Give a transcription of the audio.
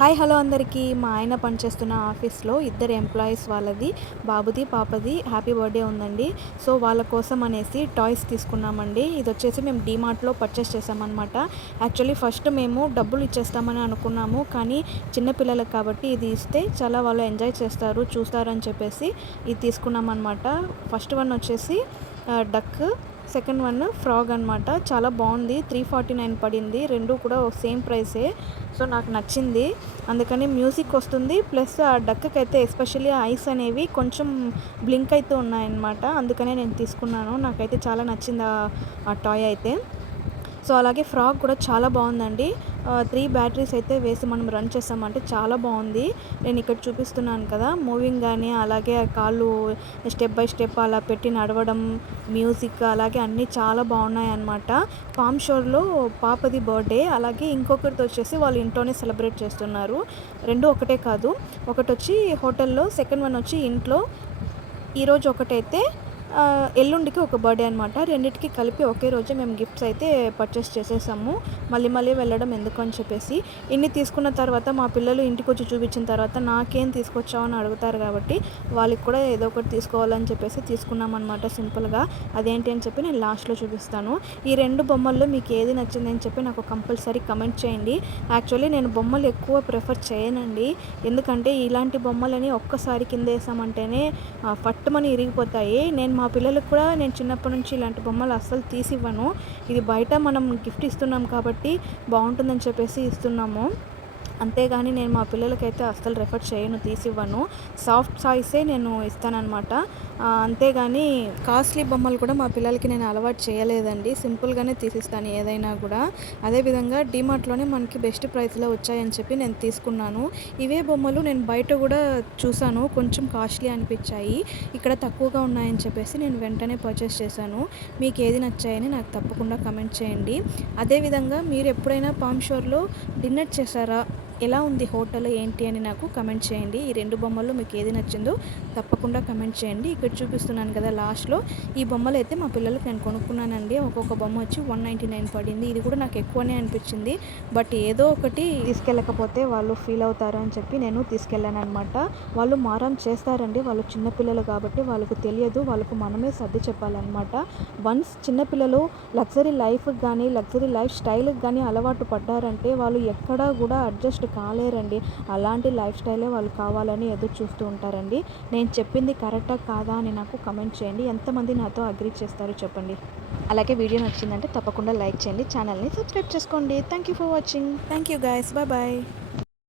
Hi hello అందరికీ. మా ఆయన పనిచేస్తున్న ఆఫీస్లో ఇద్దరు ఎంప్లాయీస్ వాళ్ళది బాబుది పాపది హ్యాపీ బర్త్డే ఉందండి. సో వాళ్ళ కోసం అనేసి టాయ్స్ తీసుకున్నామండి. ఇది వచ్చేసి మేము డీమార్ట్లో పర్చేస్ చేసామన్నమాట. యాక్చువల్లీ ఫస్ట్ మేము డబ్బులు ఇచ్చేస్తామని అనుకున్నాము, కానీ చిన్నపిల్లలకు కాబట్టి ఇది ఇస్తే చాలా వాళ్ళు ఎంజాయ్ చేస్తారు, చూస్తారని చెప్పేసి ఇది తీసుకున్నామన్నమాట. ఫస్ట్ వన్ వచ్చేసి డక్, సెకండ్ వన్ ఫ్రాగ్ అనమాట. చాలా బాగుంది. 349 పడింది. రెండు కూడా సేమ్ ప్రైసే. సో నాకు నచ్చింది. అందుకని మ్యూజిక్ వస్తుంది, ప్లస్ ఆ డక్కి అయితే ఎస్పెషల్లీ ఐస్ అనేవి కొంచెం బ్లింక్ అయితే ఉన్నాయన్నమాట. అందుకనే నేను తీసుకున్నాను. నాకైతే చాలా నచ్చింది ఆ టాయ్ అయితే. సో అలాగే ఫ్రాక్ కూడా చాలా బాగుందండి. 3 బ్యాటరీస్ అయితే వేసి మనం రన్ చేసామంటే చాలా బాగుంది. నేను ఇక్కడ చూపిస్తున్నాను కదా, మూవింగ్ కానీ అలాగే కాళ్ళు స్టెప్ బై స్టెప్ అలా పెట్టి నడవడం, మ్యూజిక్ అలాగే అన్నీ చాలా బాగున్నాయి అన్నమాట. పామ్ షోర్లో పాపది బర్త్డే, అలాగే ఇంకొకరితో వచ్చేసి వాళ్ళు ఇంట్లోనే సెలబ్రేట్ చేస్తున్నారు. రెండు ఒకటే కాదు, ఒకటి వచ్చి హోటల్లో, సెకండ్ వన్ వచ్చి ఇంట్లో. ఈరోజు ఒకటైతే ఎల్లుండికి ఒక బర్త్డే అనమాట. రెండింటికి కలిపి ఒకే రోజే మేము గిఫ్ట్స్ అయితే పర్చేస్ చేసేసాము. మళ్ళీ వెళ్ళడం ఎందుకు అని చెప్పేసి. ఇన్ని తీసుకున్న తర్వాత మా పిల్లలు ఇంటికి వచ్చి చూపించిన తర్వాత నాకేం తీసుకొచ్చావు అని అడుగుతారు, కాబట్టి వాళ్ళకి కూడా ఏదో ఒకటి తీసుకోవాలని చెప్పేసి తీసుకున్నామన్నమాట సింపుల్గా. అదేంటి అని చెప్పి నేను లాస్ట్లో చూపిస్తాను. ఈ రెండు బొమ్మల్లో మీకు ఏది నచ్చింది అని చెప్పి నాకు కంపల్సరీ కమెంట్ చేయండి. యాక్చువల్లీ నేను బొమ్మలు ఎక్కువ ప్రిఫర్ చేయనండి, ఎందుకంటే ఇలాంటి బొమ్మలని ఒక్కసారి కింద వేసామంటేనే పట్టుమని ఇరిగిపోతాయి. నేను మా పిల్లలకు కూడా నేను చిన్నప్పటి నుంచి ఇలాంటి బొమ్మలు అస్సలు తీసివ్వను. ఇది బయట మనం గిఫ్ట్ ఇస్తున్నాం కాబట్టి బాగుంటుందని చెప్పేసి ఇస్తున్నాము, అంతేగాని నేను మా పిల్లలకైతే అస్సలు రెఫర్ చేయను, తీసివ్వను. సాఫ్ట్ టాయ్సే నేను ఇస్తానన్నమాట. అంతేగాని కాస్ట్లీ బొమ్మలు కూడా మా పిల్లలకి నేను అలవాటు చేయలేదండి. సింపుల్గానే తీసిస్తాను ఏదైనా కూడా. అదేవిధంగా డీమార్ట్లోనే మనకి బెస్ట్ ప్రైస్లో వచ్చాయని చెప్పి నేను తీసుకున్నాను. ఇవే బొమ్మలు నేను బయట కూడా చూశాను, కొంచెం కాస్ట్లీ అనిపించాయి. ఇక్కడ తక్కువగా ఉన్నాయని చెప్పేసి నేను వెంటనే పర్చేస్ చేశాను. మీకు ఏది నచ్చాయని నాకు తప్పకుండా కమెంట్ చేయండి. అదేవిధంగా మీరు ఎప్పుడైనా పామ్ షోర్లో డిన్నర్ చేశారా, ఎలా ఉంది హోటల్ ఏంటి అని నాకు కమెంట్ చేయండి. ఈ రెండు బొమ్మల్లో మీకు ఏది నచ్చిందో తప్పకుండా కమెంట్ చేయండి. ఇక్కడ చూపిస్తున్నాను కదా లాస్ట్లో, ఈ బొమ్మలు అయితే మా పిల్లలకి నేను కొనుక్కున్నానండి. ఒక్కొక్క బొమ్మ వచ్చి 199 పడింది. ఇది కూడా నాకు ఎక్కువనే అనిపించింది, బట్ ఏదో ఒకటి తీసుకెళ్ళకపోతే వాళ్ళు ఫీల్ అవుతారు అని చెప్పి నేను తీసుకెళ్ళాను అనమాట. వాళ్ళు మారం చేస్తారండి, వాళ్ళు చిన్నపిల్లలు కాబట్టి వాళ్ళకు తెలియదు, వాళ్ళకు మనమే సర్ది చెప్పాలన్నమాట. వన్స్ చిన్నపిల్లలు లగ్జరీ లైఫ్కి కానీ లగ్జరీ లైఫ్ స్టైల్కి కానీ అలవాటు పడ్డారంటే వాళ్ళు ఎక్కడా కూడా అడ్జస్ట్ కాలేరండి. అలాంటి లైఫ్ స్టైలే వాళ్ళు కావాలని ఎదురు చూస్తూ ఉంటారండి. నేను చెప్పింది కరెక్టా కాదా అని నాకు కమెంట్ చేయండి. ఎంతమంది నాతో అగ్రీ చేస్తారో చెప్పండి. అలాగే వీడియో నచ్చిందంటే తప్పకుండా లైక్ చేయండి, ఛానల్ని సబ్స్క్రైబ్ చేసుకోండి. Thank you for watching. Thank you guys, bye bye.